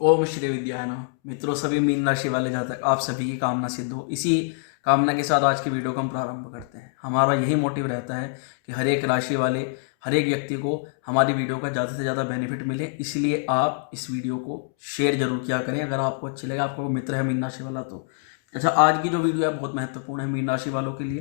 ओम श्री विद्याय नमः। मित्रों, सभी मीन राशि वाले जातक आप सभी की कामना सिद्ध हो, इसी कामना के साथ आज की वीडियो को हम प्रारंभ करते हैं। हमारा यही मोटिव रहता है कि हर एक राशि वाले हर एक व्यक्ति को हमारी वीडियो का ज़्यादा से ज़्यादा बेनिफिट मिले, इसलिए आप इस वीडियो को शेयर जरूर किया करें अगर आपको अच्छी लगे, आपको मित्र है मीन राशि वाला तो। अच्छा, आज की जो वीडियो है बहुत महत्वपूर्ण है मीन राशि वालों के लिए,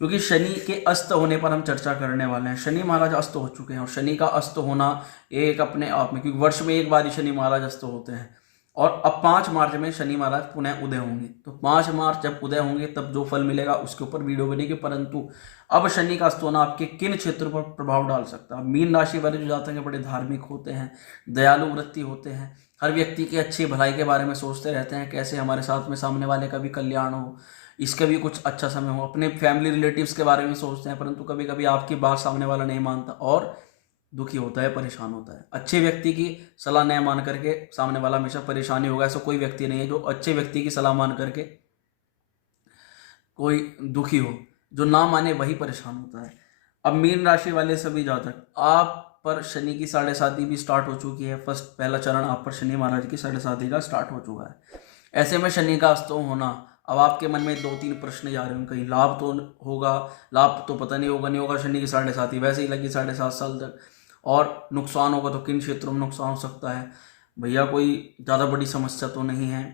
क्योंकि शनि के अस्त होने पर हम चर्चा करने वाले हैं। शनि महाराज अस्त हो चुके हैं और शनि का अस्त होना एक अपने आप में, क्योंकि वर्ष में एक बार ही शनि महाराज अस्त होते हैं और अब 5 मार्च में शनि महाराज पुनः उदय होंगे। तो 5 मार्च जब उदय होंगे तब जो फल मिलेगा उसके ऊपर वीडियो बनेगी। परंतु अब शनि का अस्त होना आपके किन क्षेत्रों पर प्रभाव डाल सकता है। मीन राशि वाले जो जातक हैं बड़े धार्मिक होते हैं, दयालु वृत्ति होते हैं, हर व्यक्ति की अच्छी भलाई के बारे में सोचते रहते हैं, कैसे हमारे साथ में सामने वाले का भी कल्याण हो, इसका भी कुछ अच्छा समय हो। अपने फैमिली रिलेटिव्स के बारे में सोचते हैं, परंतु कभी कभी आपकी बात सामने वाला नहीं मानता और दुखी होता है, परेशान होता है। अच्छे व्यक्ति की सलाह न मान करके सामने वाला हमेशा परेशानी होगा। ऐसा कोई व्यक्ति नहीं है जो अच्छे व्यक्ति की सलाह मान करके कोई दुखी हो, जो ना माने वही परेशान होता है। अब मीन राशि वाले सभी जातक, आप पर शनि की 7.5 भी स्टार्ट हो चुकी है। पहला चरण आप पर शनि महाराज की 7.5 का स्टार्ट हो चुका है। ऐसे में शनि का अस्त होना, अब आपके मन में 2-3 प्रश्न जा रहे हैं, कहीं लाभ तो होगा, लाभ तो पता नहीं होगा नहीं होगा। शनि की 7.5 वैसे ही लगी 7.5 साल तक, और नुकसान होगा तो किन क्षेत्रों में नुकसान हो सकता है भैया, कोई ज़्यादा बड़ी समस्या तो नहीं है।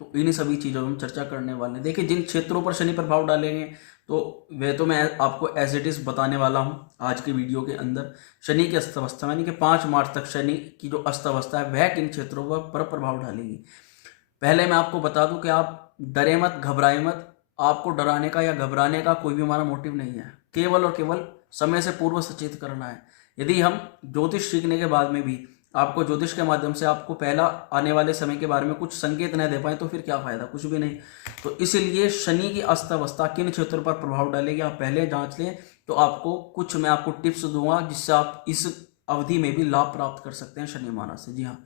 तो इन सभी चीज़ों में हम चर्चा करने वाले हैं। देखिए, जिन क्षेत्रों पर शनि प्रभाव डालेंगे तो वे तो मैं आपको एज इट इज़ बताने वाला हूं आज की वीडियो के अंदर। शनि की अस्त अवस्था यानी कि 5 मार्च तक शनि की जो अस्त अवस्था है वह किन क्षेत्रों पर प्रभाव डालेगी। पहले मैं आपको बता दूं कि आप डरे मत, घबराए मत। आपको डराने का या घबराने का कोई भी हमारा मोटिव नहीं है, केवल और केवल समय से पूर्व सचेत करना है। यदि हम ज्योतिष सीखने के बाद में भी आपको ज्योतिष के माध्यम से आपको पहला आने वाले समय के बारे में कुछ संकेत न दे पाए तो फिर क्या फायदा, कुछ भी नहीं। तो इसलिए शनि की अस्त अवस्था किन क्षेत्रों पर प्रभाव डालेगी आप पहले जांच लें, तो आपको कुछ मैं आपको टिप्स दूंगा जिससे आप इस अवधि में भी लाभ प्राप्त कर सकते हैं शनि महाराज से। जी हाँ,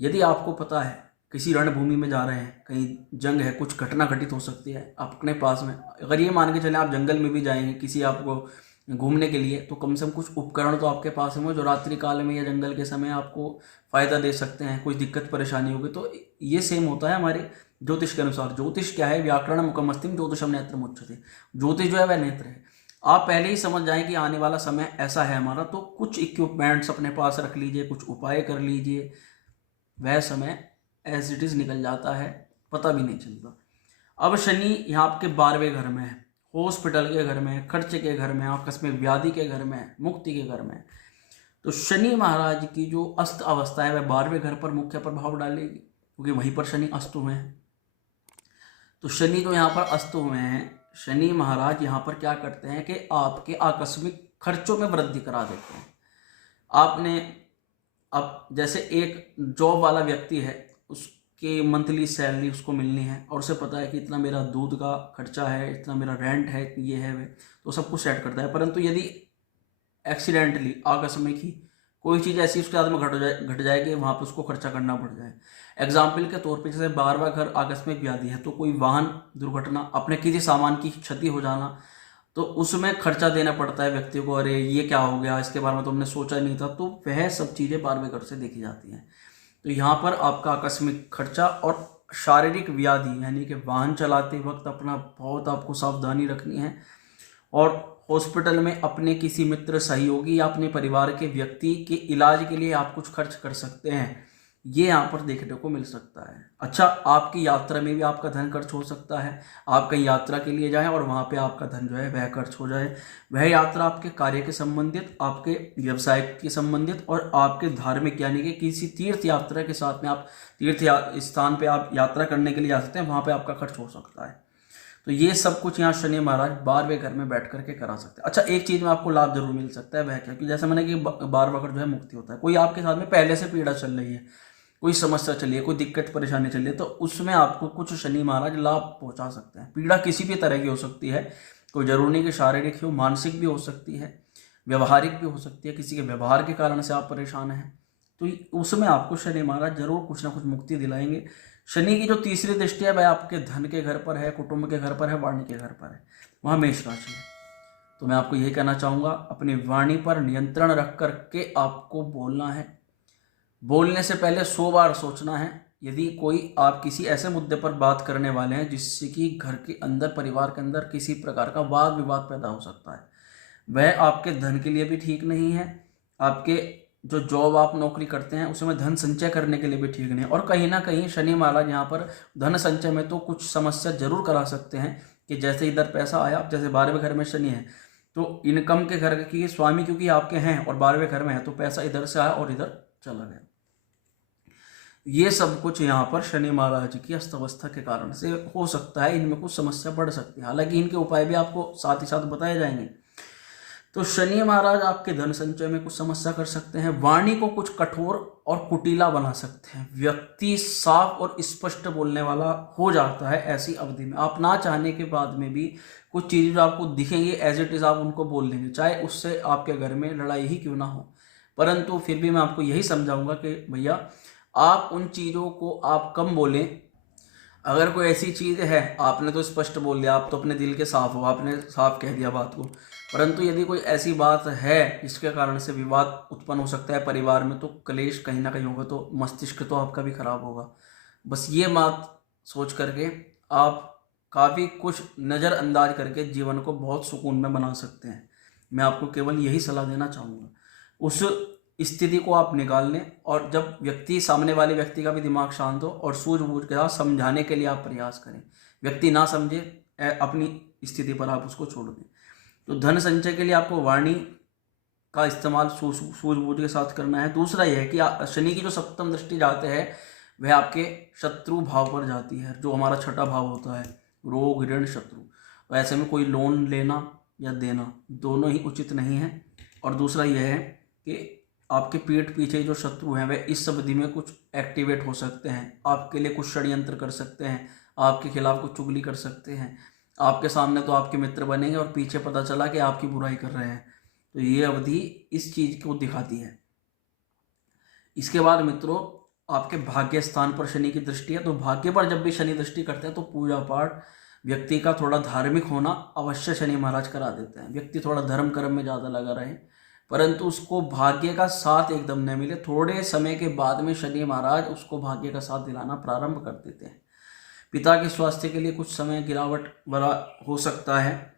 यदि आपको पता है किसी रणभूमि में जा रहे हैं, कहीं जंग है, कुछ घटना घटित हो सकती है अपने पास में, अगर ये मान के चले आप जंगल में भी जाएंगे किसी आपको घूमने के लिए, तो कम से कम कुछ उपकरण तो आपके पास में जो रात्रि काल में या जंगल के समय आपको फायदा दे सकते हैं। कोई दिक्कत परेशानी होगी तो ये सेम होता है हमारे ज्योतिष के अनुसार। ज्योतिष क्या है, व्याकरण मुखमस्तिम ज्योतिषम नेत्र मुच्यते। ज्योतिष जो है वह नेत्र है। आप पहले ही समझ जाएं कि आने वाला समय ऐसा है हमारा, तो कुछ इक्विपमेंट्स अपने पास रख लीजिए, कुछ उपाय कर लीजिए, वह समय एज इट इज निकल जाता है, पता भी नहीं चलता। अब शनि यहाँ आपके 12वें घर में है, हॉस्पिटल के घर में है, खर्चे के घर में है, आकस्मिक व्याधि के घर में है, मुक्ति के घर में है। तो शनि महाराज की जो अस्त अवस्था है वह 12वें घर पर मुख्य प्रभाव डालेगी, क्योंकि वहीं पर शनि अस्त हुए हैं। तो शनि तो यहाँ पर अस्त हुए हैं, शनि महाराज यहाँ पर क्या करते हैं कि आपके आकस्मिक खर्चों में वृद्धि करा देते हैं। आपने अब जैसे एक जॉब वाला व्यक्ति है, उसकी मंथली सैलरी उसको मिलनी है और उसे पता है कि इतना मेरा दूध का खर्चा है, इतना मेरा रेंट है, ये है वे, तो सब कुछ सेट करता है। परंतु यदि एक्सीडेंटली आकस्मिक ही कोई चीज़ ऐसी उसके हाथ में घट जाए कि वहाँ पे उसको खर्चा करना पड़ जाए। एग्जाम्पल के तौर पे जैसे 12वां घर आकस्मिक व्याधि है, तो कोई वाहन दुर्घटना, अपने किसी सामान की क्षति हो जाना, तो उसमें खर्चा देना पड़ता है व्यक्ति को। अरे ये क्या हो गया, इसके बारे में तो हमने सोचा नहीं था। तो वह सब चीज़ें 12वें घर से देखी जाती हैं। तो यहाँ पर आपका आकस्मिक खर्चा और शारीरिक व्याधि यानी कि वाहन चलाते वक्त अपना बहुत आपको सावधानी रखनी है, और हॉस्पिटल में अपने किसी मित्र, सहयोगी या अपने परिवार के व्यक्ति के इलाज के लिए आप कुछ खर्च कर सकते हैं, ये यहाँ पर देखने को मिल सकता है। अच्छा, आपकी यात्रा में भी आपका धन खर्च हो सकता है। आप कहीं यात्रा के लिए जाएं और वहाँ पे आपका धन जो है वह खर्च हो जाए। वह यात्रा आपके कार्य के संबंधित, आपके व्यवसाय के संबंधित और आपके धार्मिक यानी कि किसी तीर्थ यात्रा के साथ में, आप तीर्थ स्थान पे आप यात्रा करने के लिए जा सकते हैं, वहाँ पे आपका खर्च हो सकता है। तो ये सब कुछ यहाँ शनि महाराज 12वें घर में बैठ करके करा सकते हैं। अच्छा, एक चीज़ में आपको लाभ जरूर मिल सकता है, वह क्या कि जैसे मैंने कि 12वां घर जो है मुक्ति होता है। कोई आपके साथ में पहले से पीड़ा चल रही है, कोई समस्या चली है, कोई दिक्कत परेशानी चल रही है, तो उसमें आपको कुछ शनि महाराज लाभ पहुंचा सकते हैं। पीड़ा किसी भी तरह की हो सकती है, कोई जरूरी नहीं कि शारीरिक हो, मानसिक भी हो सकती है, व्यवहारिक भी हो सकती है। किसी के व्यवहार के कारण से आप परेशान हैं तो उसमें आपको शनि महाराज जरूर कुछ ना कुछ मुक्ति दिलाएंगे। शनि की जो तीसरी दृष्टि है वह आपके धन के घर पर है, कुटुंब के घर पर है, वाणी के घर पर है, वहाँ मेष राशि है। तो मैं आपको यही कहना चाहूँगा, अपनी वाणी पर नियंत्रण रख करके आपको बोलना है। बोलने से पहले 100 बार सोचना है। यदि कोई आप किसी ऐसे मुद्दे पर बात करने वाले हैं जिससे कि घर के अंदर, परिवार के अंदर किसी प्रकार का वाद विवाद पैदा हो सकता है, वह आपके धन के लिए भी ठीक नहीं है, आपके जो जॉब आप नौकरी करते हैं उसमें धन संचय करने के लिए भी ठीक नहीं है। और कहीं ना कहीं शनि महाराज यहाँ पर धन संचय में तो कुछ समस्या जरूर करा सकते हैं कि जैसे इधर पैसा आया, जैसे 12वें घर में शनि है तो इनकम के घर की स्वामी क्योंकि आपके हैं और 12वें घर में है तो पैसा इधर से आया और इधर चला गया। ये सब कुछ यहाँ पर शनि महाराज की अस्त अवस्था के कारण से हो सकता है, इनमें कुछ समस्या बढ़ सकती है। हालांकि इनके उपाय भी आपको साथ ही साथ बताए जाएंगे। तो शनि महाराज आपके धन संचय में कुछ समस्या कर सकते हैं, वाणी को कुछ कठोर और कुटिला बना सकते हैं, व्यक्ति साफ और स्पष्ट बोलने वाला हो जाता है ऐसी अवधि में। आप ना चाहने के बाद में भी कुछ चीज़ें जो आपको दिखेंगी एज इट इज़ आप उनको बोल देंगे, चाहे उससे आपके घर में लड़ाई ही क्यों ना हो। परंतु फिर भी मैं आपको यही समझाऊंगा कि भैया आप उन चीज़ों को आप कम बोलें। अगर कोई ऐसी चीज़ है, आपने तो स्पष्ट बोल दिया, आप तो अपने दिल के साफ हो, आपने साफ कह दिया बात को। परंतु यदि कोई ऐसी बात है जिसके कारण से विवाद उत्पन्न हो सकता है परिवार में, तो क्लेश कहीं ना कहीं होगा, तो मस्तिष्क तो आपका भी खराब होगा। बस ये बात सोच करके आप काफ़ी कुछ नज़रअंदाज करके जीवन को बहुत सुकून में बना सकते हैं। मैं आपको केवल यही सलाह देना चाहूँगा। उस स्थिति को आप निकाल लें, और जब व्यक्ति, सामने वाले व्यक्ति का भी दिमाग शांत हो और सूझबूझ के साथ समझाने के लिए आप प्रयास करें। व्यक्ति ना समझे, अपनी स्थिति पर आप उसको छोड़ दें। तो धन संचय के लिए आपको वाणी का इस्तेमाल सूझबूझ के साथ करना है। दूसरा यह है कि शनि की जो सप्तम दृष्टि जाते हैं वह आपके शत्रु भाव पर जाती है, जो हमारा छठा भाव होता है, रोग ऋण शत्रु। तो ऐसे में कोई लोन लेना या देना दोनों ही उचित नहीं है। और दूसरा यह है कि आपके पीठ पीछे जो शत्रु हैं वह इस अवधि में कुछ एक्टिवेट हो सकते हैं, आपके लिए कुछ षड्यंत्र कर सकते हैं, आपके खिलाफ कुछ चुगली कर सकते हैं। आपके सामने तो आपके मित्र बनेंगे और पीछे पता चला कि आपकी बुराई कर रहे हैं। तो ये अवधि इस चीज को दिखाती है। इसके बाद मित्रों, आपके भाग्य स्थान पर शनि की दृष्टि है। तो भाग्य पर जब भी शनि दृष्टि करते हैं तो पूजा पाठ, व्यक्ति का थोड़ा धार्मिक होना अवश्य शनि महाराज करा देते हैं। व्यक्ति थोड़ा धर्म कर्म में ज़्यादा लगा रहे, परंतु उसको भाग्य का साथ एकदम न मिले, थोड़े समय के बाद में शनि महाराज उसको भाग्य का साथ दिलाना प्रारंभ कर देते हैं। पिता के स्वास्थ्य के लिए कुछ समय गिरावट बड़ा हो सकता है।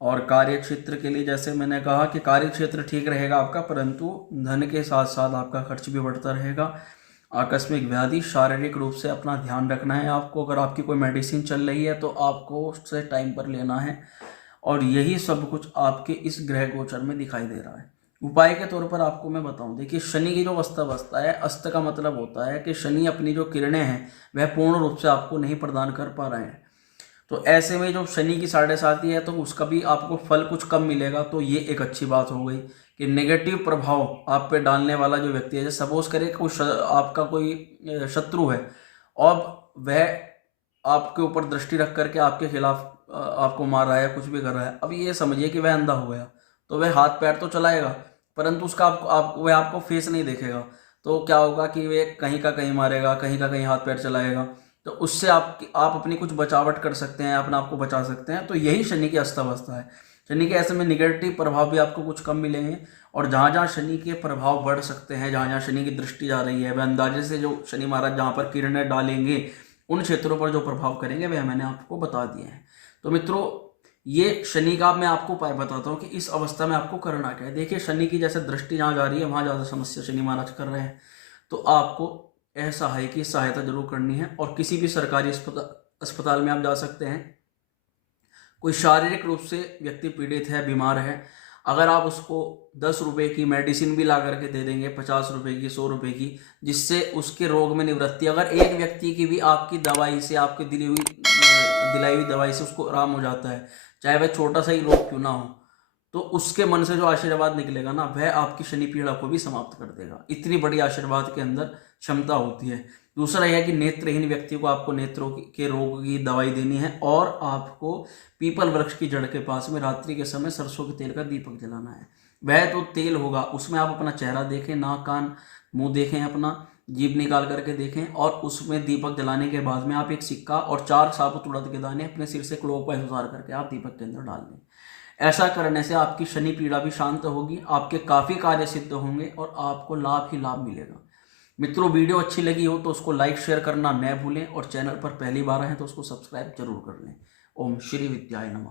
और कार्य क्षेत्र के लिए, जैसे मैंने कहा कि कार्य क्षेत्र ठीक रहेगा आपका, परंतु धन के साथ साथ आपका खर्च भी बढ़ता रहेगा। आकस्मिक व्याधि, शारीरिक रूप से अपना ध्यान रखना है आपको। अगर आपकी कोई मेडिसिन चल रही है तो आपको उससे टाइम पर लेना है। और यही सब कुछ आपके इस ग्रह गोचर में दिखाई दे रहा है। उपाय के तौर पर आपको मैं बताऊं, देखिए शनि की जो अवस्था है, अस्त का मतलब होता है कि शनि अपनी जो किरणें हैं वह पूर्ण रूप से आपको नहीं प्रदान कर पा रहे हैं। तो ऐसे में जो शनि की 7.5 है तो उसका भी आपको फल कुछ कम मिलेगा। तो ये एक अच्छी बात हो गई कि नेगेटिव प्रभाव आप पे डालने वाला जो व्यक्ति है, सपोज करे आपका कोई शत्रु है और वह आपके ऊपर दृष्टि रख करके आपके खिलाफ आपको मार रहा है, कुछ भी कर रहा है। अब ये समझिए कि वह अंधा हो गया, तो वह हाथ पैर तो चलाएगा परंतु उसका वह आपको फेस नहीं देखेगा। तो क्या होगा कि वे कहीं का कहीं मारेगा, कहीं का कहीं हाथ पैर चलाएगा। तो उससे आप अपनी कुछ बचावट कर सकते हैं, अपने आप को बचा सकते हैं। तो यही शनि की अवस्था है। शनि के ऐसे में निगेटिव प्रभाव भी आपको कुछ कम मिलेंगे। और जहाँ जहाँ शनि के प्रभाव बढ़ सकते हैं, जहाँ जहाँ शनि की दृष्टि जा रही है, वह अंदाजे से जो शनि महाराज जहाँ पर किरणें डालेंगे उन क्षेत्रों पर जो प्रभाव करेंगे वह मैंने आपको बता दिए हैं। तो मित्रों, ये शनि का मैं आपको उपाय बताता हूँ कि इस अवस्था में आपको करना क्या है। देखिए शनि की जैसे दृष्टि जहाँ जा रही है वहाँ ज़्यादा समस्या शनि महाराज कर रहे हैं, तो आपको असहाय की सहायता जरूर करनी है। और किसी भी सरकारी अस्पताल में आप जा सकते हैं। कोई शारीरिक रूप से व्यक्ति पीड़ित है, बीमार है, अगर आप उसको 10 रुपये की मेडिसिन भी ला करके दे देंगे, 50 रुपये की, 100 रुपये की, जिससे उसके रोग में निवृत्ति, अगर एक व्यक्ति की भी आपकी दवाई से, आपकी दिलाई हुई दवाई से उसको आराम हो जाता है, चाहे वह छोटा सा ही रोग क्यों ना हो, तो उसके मन से जो आशीर्वाद निकलेगा ना, वह आपकी शनि पीड़ा को भी समाप्त कर देगा। इतनी बड़ी आशीर्वाद के अंदर क्षमता होती है। दूसरा यह है कि नेत्रहीन व्यक्ति को आपको नेत्रों के रोग की दवाई देनी है और आपको पीपल वृक्ष की जड़ के पास में रात्रि के समय सरसों के तेल का दीपक जलाना है। वह तो तेल होगा, उसमें आप अपना चेहरा देखें, नाक कान मुंह देखें, अपना जीभ निकाल करके देखें, और उसमें दीपक जलाने के बाद में आप एक सिक्का और 4 साबुत उड़द के दाने अपने सिर से क्लॉकवाइज उतार करके आप दीपक के अंदर डाल दें। ऐसा करने से आपकी शनि पीड़ा भी शांत होगी, आपके काफ़ी कार्य सिद्ध होंगे और आपको लाभ ही लाभ मिलेगा। मित्रों, वीडियो अच्छी लगी हो तो उसको लाइक शेयर करना न भूलें और चैनल पर पहली बार आए तो उसको सब्सक्राइब जरूर कर लें। ओम श्री विद्याय नमः।